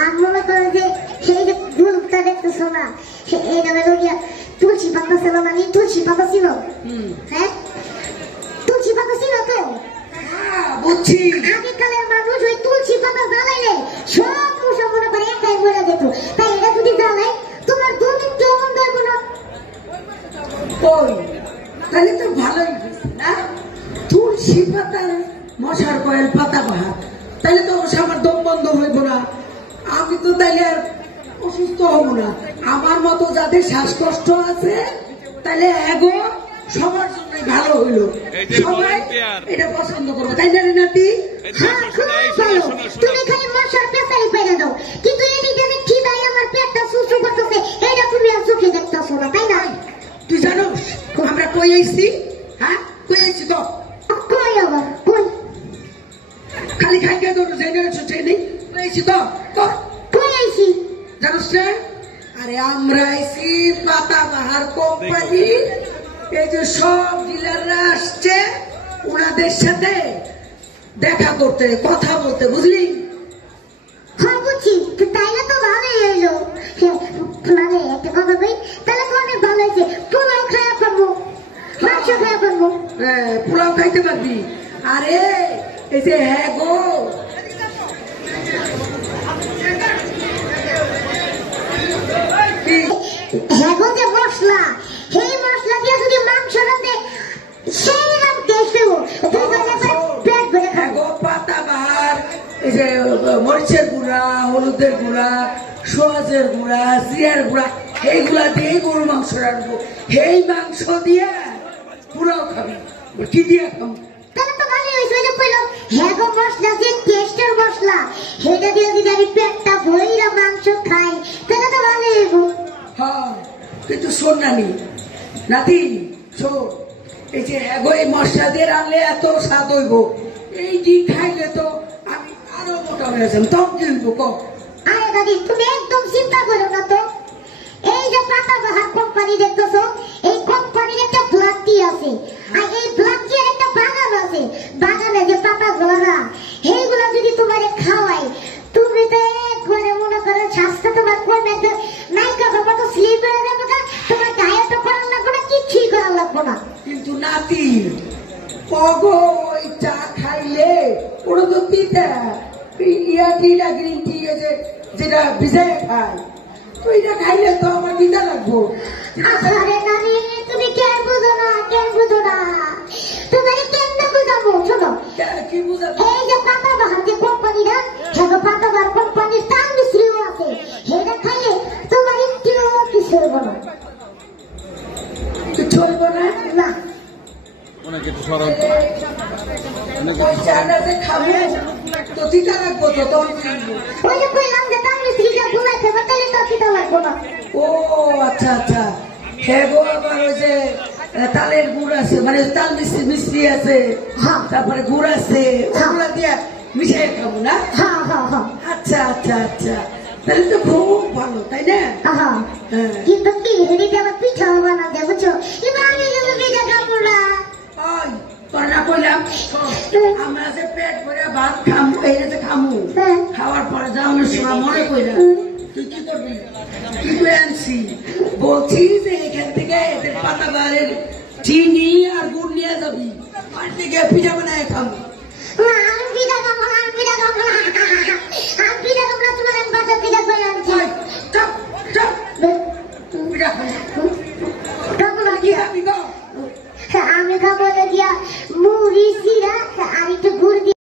আর মনে করো যে সেই যে গ্রুপটা দেখতেছো না, এটা হলো গিয়া তুলসী পাতা ছিল, মানে তুলসী পাতা ছিল। হ্যাঁ, তুলসী পাতা ছিল তো। বুঝছি, আগেকালের মানুষ ওই তুলসী পাতা জ্বালাইলে সব মশা মনে করে একাই মরে যেত। তাই এটা যদি জ্বালাই তোমার দুদিন কেমন ধরবো না। ওই তাহলে তো ভালোই না, তুলসী পাতার মশার কয়েল পাতা বাহার, তাহলে তো আমার দম বন্ধ হইব না। আমি তো তাইলে আর অসুস্থ হব না। আমার মতো যাদের শ্বাসকষ্ট আছে তাহলে এগো সবার জন্য ভালো হইলো, সবাই এটা পছন্দ করবো, তাই না নাতি? হ্যাঁ, খুব ভালো। তুমি খালি মশার পেছাই পেরে দাও, কিন্তু এদিকে যে খিদায় আমার পেটটা সুসু করতেছে, এটা তুমি আর চোখে দেখতেছো না, তাই না? তুই জানোস আমরা কই আইছি? হ্যাঁ, কই আইছি তো? কই আবার কই? খালি খাইকে ধরো জেনারেশন ট্রেনিং কই আইছি তো? কই আইছি জানোস না? আরে আমরা আইছি পাতাবাহার কোম্পানি, এই যে সব ডিলাররা আসছে ওনাদের সাথে দেখা করতে, কথা বলতে, বুঝলি? হ্যাঁ বুঝছি, তাইলে তো ভালোই হইলো। মানে একটা কথা কই, তাহলে তো অনেক ভালো হয়েছে। পোলাও খাওয়া করবো, মাংস খাওয়া করবো। হ্যাঁ, পোলাও খাইতে পারবি। আরে এই যে হ্যাঁ গো, হ্যাঁ গো, যে মশলা, সেই মশলা দিয়ে যদি মাংস রাঁধে সেই রাম টেস্ট দেবো। পেট ভরে খাবো। পাতাবাহার এই যে মরিচের গুঁড়া, হলুদের গুঁড়া, সোয়াজের গুঁড়া, জিরার গুঁড়া, এইগুলা দিয়ে গরুর মাংস রাখবো। এই মাংস দিয়ে পুরাও খাবি, কি দিয়ে খাবো? তাহলে তো ভালোই হয়েছে। ওই যে কইলাম হ্যাঁ গো, মশলা যে টেস্টের মশলা, সেটা দিয়ে যদি আমি পেটটা ভরিরা মাংস খাই তাহলে তো ভালোই হইব। হ্যাঁ, কিন্তু শোন নানি, নাতি শোন, এই যে এগো এই মশলা দিয়ে রাখলে এত স্বাদ হইব, এই ডিম খাইলে তো আমি আরো মোটা হয়ে যাম, তখন কি হইব ক? আরে দাদি, তুমি একদম চিন্তা করো না তো। এই যে পাতাবাহার কোম্পানি দেখতেছো, এই কোম্পানির একটা ফ্ল্যাটটি আছে, আর এই ফ্ল্যাটটির একটা বাগান আছে। বাগানে যে পাতাগুলো না, সেইগুলো যদি তোমারে খাওয়াই, তুমি তো একবারে মনে করো স্বাস্থ্য তোমার কমে যাবে, নাইকা বাবা তো স্লিপ হয়ে যাবে না, তোমার ডায়েট তো করার লাগবে না, কিছুই করার লাগবে না। কিন্তু নাতি পগো, ওই চা খাইলে ওরা তো পিতা টিটা গ্রিন টি যেটা ভিজায় খায়, তো এটা খাইলে তো আমার পিতা লাগবো। আরে নানি, তুমি কেন বুঝো না, কেন বুঝো না? তোমার কেমনে বুঝাবো? শোনো, কি বুঝাবো? এই যে পাতাবাহার যে কোম্পানিটা, সেটা পাতাবাহার কোম্পানির তার মিশ্রিও আছে, সেটা খাইলে তোমার একটু কিছু হইব না। কিছু হইব না? না, ওই চাটা যে খাবো তো তিতা লাগবো তো, তখন খাইবো। ওই যে কইলাম যে তার মিশ্রিটা ঘুমাইতে হবে, তাহলে তো খিদা লাগবো না। ও আচ্ছা আচ্ছা, হ্যাঁ গো, আবার ওই যে তালের গুড় আছে, মানে তাল মিষ্টি মিষ্টি আছে, তারপরে গুড় আছে, ওগুলা দিয়ে মিশিয়ে খাবো না? হ্যাঁ হ্যাঁ হ্যাঁ। আচ্ছা আচ্ছা আচ্ছা, তাহলে তো খুব ভালো, তাই না? হ্যাঁ, হ্যাঁ। কিন্তু কি হেরিতে আবার পিঠাও বানাতে, বুঝছো? এবার আমি কিন্তু পিঠা খাবো না। ওই তোর না কইলাম, আমরা যে পেট ভরে ভাত খামু, এই যে খামু, খাওয়ার পরে যাওয়ার সময় মনে কইলাম তুই কি করবি, কি করে আনছি? বলছি যে এখান থেকে এদের পাতাবাহারের চিনি আর গুড় নিয়ে যাবি, আর থেকে পিঠা বানায় খাবো। না, আমি পিঠা খাবো না, আমি পিঠা খাবো না, আমি পিঠা খাবো না, তোমার আমি বাজার পিঠা করে আনছি। চপ চপ পিঠা খাবো, খাবো না, কি খাবি গো? আমি খাবো না গিয়া মুড়ি, চিরা আর একটু গুড় দিয়ে।